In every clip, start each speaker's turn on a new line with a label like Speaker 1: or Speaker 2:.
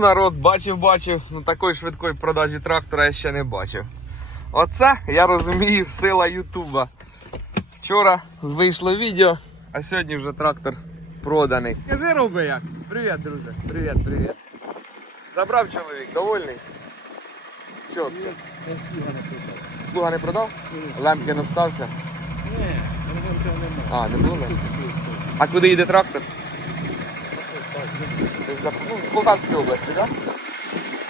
Speaker 1: Народ бачив, бачив, ну такої швидкої продажі трактора я ще не бачив. Оце, я розумію, сила Ютуба. Вчора вийшло відео, а сьогодні вже трактор проданий. Скажи, Руби як. Привіт, друже. Привіт, привіт. Забрав чоловік, довольний? Чітко. Плуга не продав? Лемки не стався?
Speaker 2: Ні,
Speaker 1: А, не було? А куди їде трактор? В Полтавській області, так?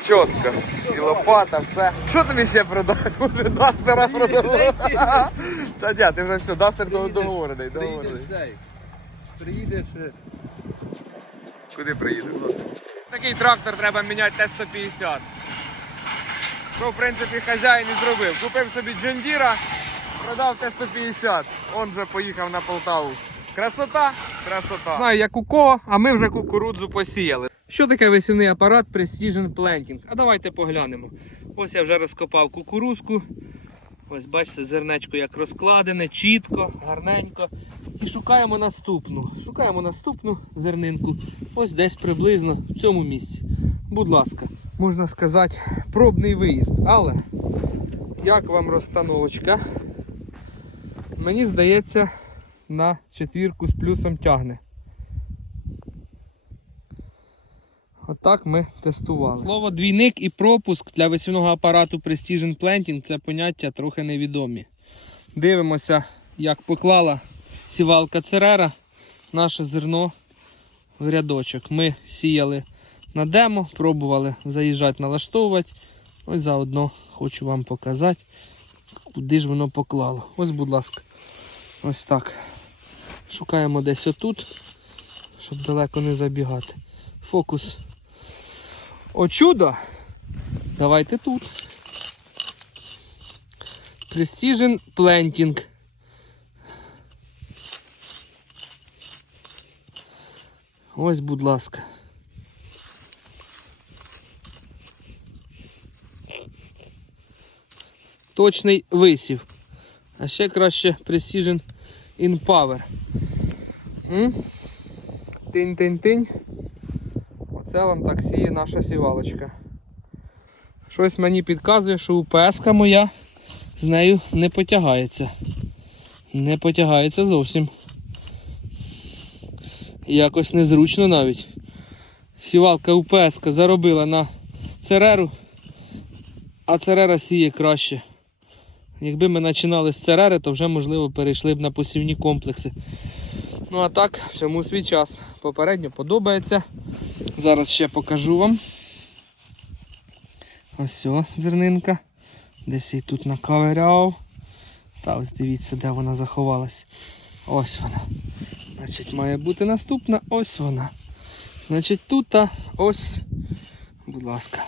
Speaker 1: Чітко. І лопата, все. Що тобі ще продати? Може Дастера продав? Та ні, ти вже все, Дастер до- договорений, договорений.
Speaker 2: Приїдеш, е,
Speaker 1: Куди приїдеш? Такий трактор треба міняти Т-150. Що, в принципі, хазяїн і зробив. Купив собі Джондіра, продав Т-150. Он вже поїхав на Полтаву. Красота, красота. Знаю, як у кого, а ми вже кукурудзу посіяли. Що таке висівний апарат Precision Planting? А давайте поглянемо. Ось я вже розкопав кукурузку. Ось бачите, зернечко як розкладене, чітко, гарненько. І шукаємо наступну. Шукаємо наступну зернинку. Ось десь приблизно в цьому місці. Будь ласка, можна сказати, пробний виїзд. Але як вам розстановочка? Мені здається, на четвірку з плюсом тягне. Отак ми тестували. Слово двійник і пропуск для висівного апарату Precision Planting це поняття трохи невідомі. Дивимося, як поклала сівалка Церера наше зерно в рядочок. Ми сіяли на демо, пробували заїжджати, налаштовувати. Ось заодно хочу вам показати, куди ж воно поклало. Ось, будь ласка, ось так. Шукаємо десь отут, щоб далеко не забігати. Фокус. О чудо! Давайте тут. Precision Planting. Ось, будь ласка. Точний висів. А ще краще Precision in Power. Тинь-тинь-тинь. Оце вам так сіє наша сівалочка. Щось мені підказує, що УПС-ка моя з нею не потягається. Не потягається зовсім. Якось незручно навіть. Сівалка УПС заробила на цереру, а церера сіє краще. Якби ми починали з церери, то вже можливо перейшли б на посівні комплекси. Ну а так, всьому свій час. Попередньо подобається. Зараз ще покажу вам. Ось о, зернинка. Десь її тут наковиряв. Та ось дивіться, де вона заховалась. Ось вона. Значить, має бути наступна. Ось вона. Значить, тут ось. Будь ласка.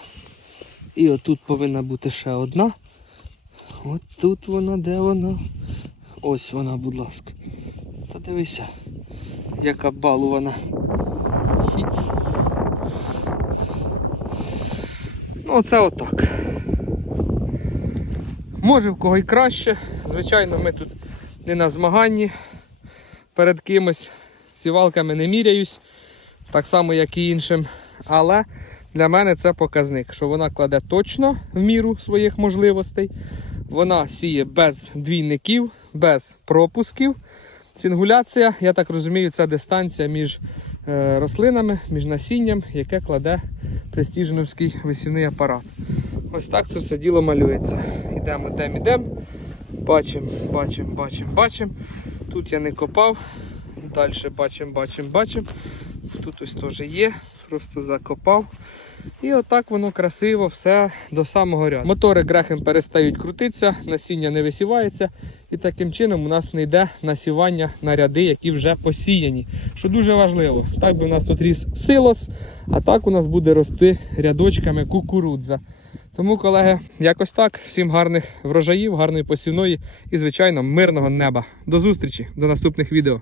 Speaker 1: І отут повинна бути ще одна. От тут вона, де вона? Ось вона, будь ласка. Та дивися, яка балувана. Ну, оце отак. Може в кого й краще. Звичайно, ми тут не на змаганні перед кимось. Сівалками не міряюсь, так само, як і іншим. Але для мене це показник, що вона кладе точно в міру своїх можливостей. Вона сіє без двійників, без пропусків. Сингуляція, я так розумію, це дистанція між е, рослинами, між насінням, яке кладе престіженовський висівний апарат. Ось так це все діло малюється. Йдемо, йдемо, йдемо. Бачимо, бачимо, бачимо, бачимо. Тут я не копав. Далі бачимо, бачимо, бачимо. Тут ось теж є, просто закопав. І отак воно красиво все до самого ряду. Мотори грехем перестають крутитися, насіння не висівається. І таким чином у нас не йде насівання на ряди, які вже посіяні. Що дуже важливо. Так би у нас тут ріс силос, а так у нас буде рости рядочками кукурудза. Тому, колеги, якось так. Всім гарних врожаїв, гарної посівної і, звичайно, мирного неба. До зустрічі, до наступних відео.